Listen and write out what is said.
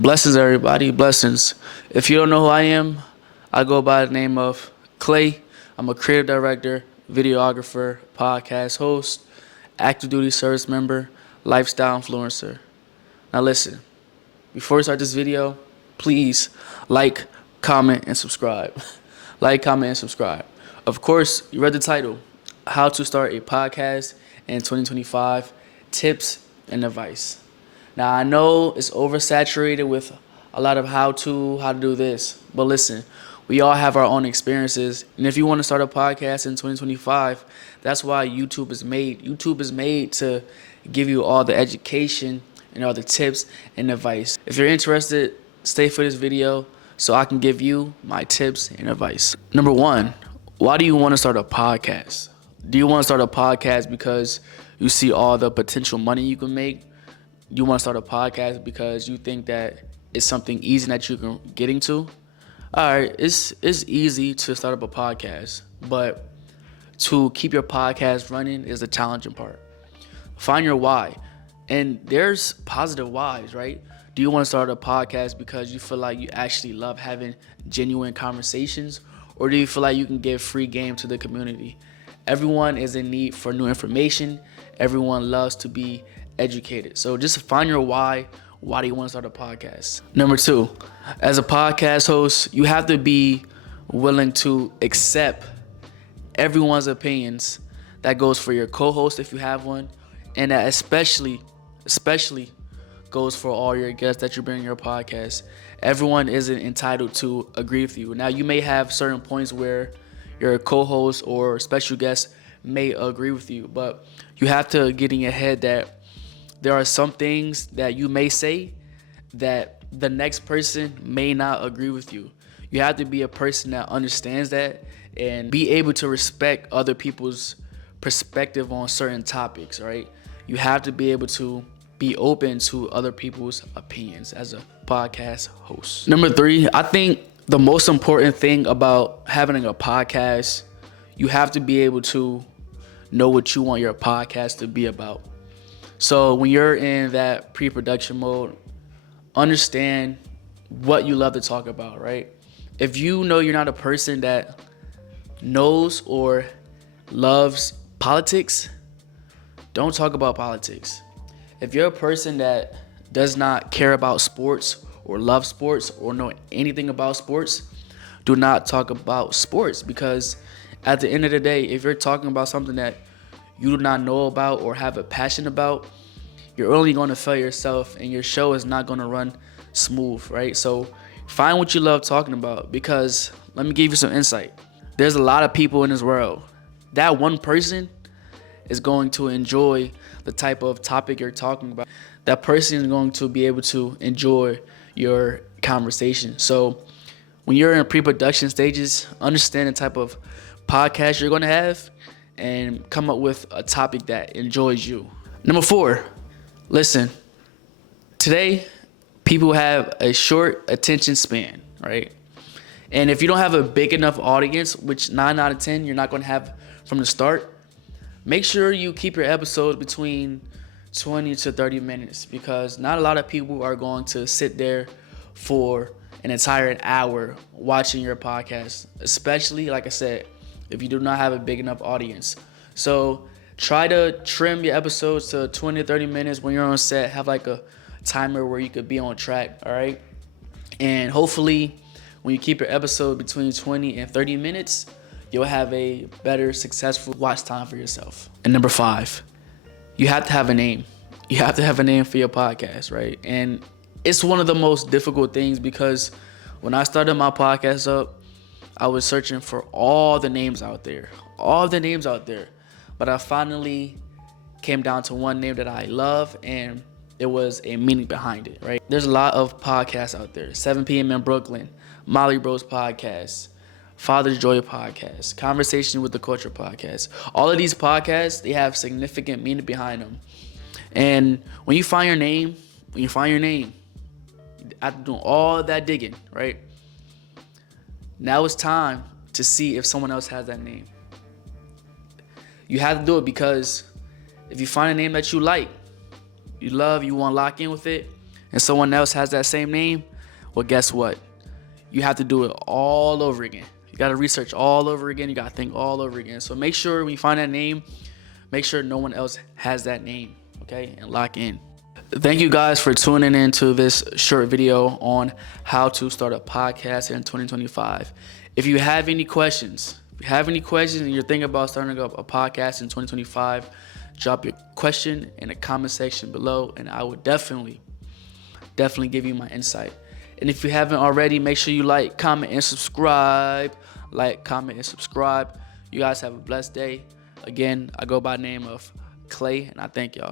Blessings, everybody. Blessings. If you don't know who I am, I go by the name of Clay. I'm a creative director, videographer, podcast host, active duty service member, lifestyle influencer. Now, listen, before we start this video, please like, comment, and subscribe. Like, comment, and subscribe. Of course, you read the title How to Start a Podcast in 2025 Tips and Advice. Now, I know it's oversaturated with a lot of how to do this, but listen, we all have our own experiences. And if you want to start a podcast in 2025, that's why YouTube is made. YouTube is made to give you all the education and all the tips and advice. If you're interested, stay for this video so I can give you my tips and advice. Number one, why do you want to start a podcast? Do you want to start a podcast because you see all the potential money you can make? You want to start a podcast because you think that it's something easy that you can get into? All right, it's easy to start up a podcast, but to keep your podcast running is the challenging part. Find your why. And there's positive whys, right? Do you want to start a podcast because you feel like you actually love having genuine conversations? Or do you feel like you can give free game to the community? Everyone is in need for new information. Everyone loves to be educated. So just find your why. Why do you want to start a podcast? Number two, as a podcast host, you have to be willing to accept everyone's opinions. That goes for your co-host if you have one, and that especially goes for all your guests that you bring in your podcast. Everyone isn't entitled to agree with you. Now, you may have certain points where your co-host or special guest may agree with you, but you have to get in your head that there are some things that you may say that the next person may not agree with you. You have to be a person that understands that and be able to respect other people's perspective on certain topics, right? You have to be able to be open to other people's opinions as a podcast host. Number three, I think the most important thing about having a podcast, you have to be able to know what you want your podcast to be about. So when you're in that pre-production mode, understand what you love to talk about, right? If you know you're not a person that knows or loves politics, don't talk about politics. If you're a person that does not care about sports or love sports or know anything about sports, do not talk about sports, because at the end of the day, if you're talking about something that you do not know about or have a passion about, you're only going to fail yourself and your show is not going to run smooth, right? So find what you love talking about, because let me give you some insight. There's a lot of people in this world. That one person is going to enjoy the type of topic you're talking about. That person is going to be able to enjoy your conversation. So when you're in pre-production stages, understand the type of podcast you're going to have and come up with a topic that enjoys you. Number four, listen. Today, people have a short attention span, right? And if you don't have a big enough audience, which 9 out of 10 you're not going to have from the start, make sure you keep your episodes between 20 to 30 minutes, because not a lot of people are going to sit there for an entire hour watching your podcast, especially, like I said, if you do not have a big enough audience. So try to trim your episodes to 20 to 30 minutes. When you're on set, have like a timer where you could be on track, all right? And hopefully, when you keep your episode between 20 and 30 minutes, you'll have a better, successful watch time for yourself. And number five, you have to have a name. You have to have a name for your podcast, right? And it's one of the most difficult things, because when I started my podcast up, I was searching for all the names out there. But I finally came down to one name that I love, and it was a meaning behind it, right? There's a lot of podcasts out there. 7 p.m. in Brooklyn, Molly Bros podcast, Father's Joy podcast, Conversation with the Culture podcast. All of these podcasts, they have significant meaning behind them. And when you find your name, after doing all that digging, right? Now it's time to see if someone else has that name. You have to do it, because if you find a name that you like, you love, you want to lock in with it, and someone else has that same name, well, guess what? You have to do it all over again. You got to research all over again. You got to think all over again. So make sure when you find that name, make sure no one else has that name, okay? And lock in. Thank you guys for tuning in to this short video on how to start a podcast in 2025. If you have any questions, and you're thinking about starting up a podcast in 2025, drop your question in the comment section below, and I would definitely give you my insight. And if you haven't already, make sure you like, comment, and subscribe. Like, comment, and subscribe. You guys have a blessed day. Again, I go by the name of Clay, and I thank y'all.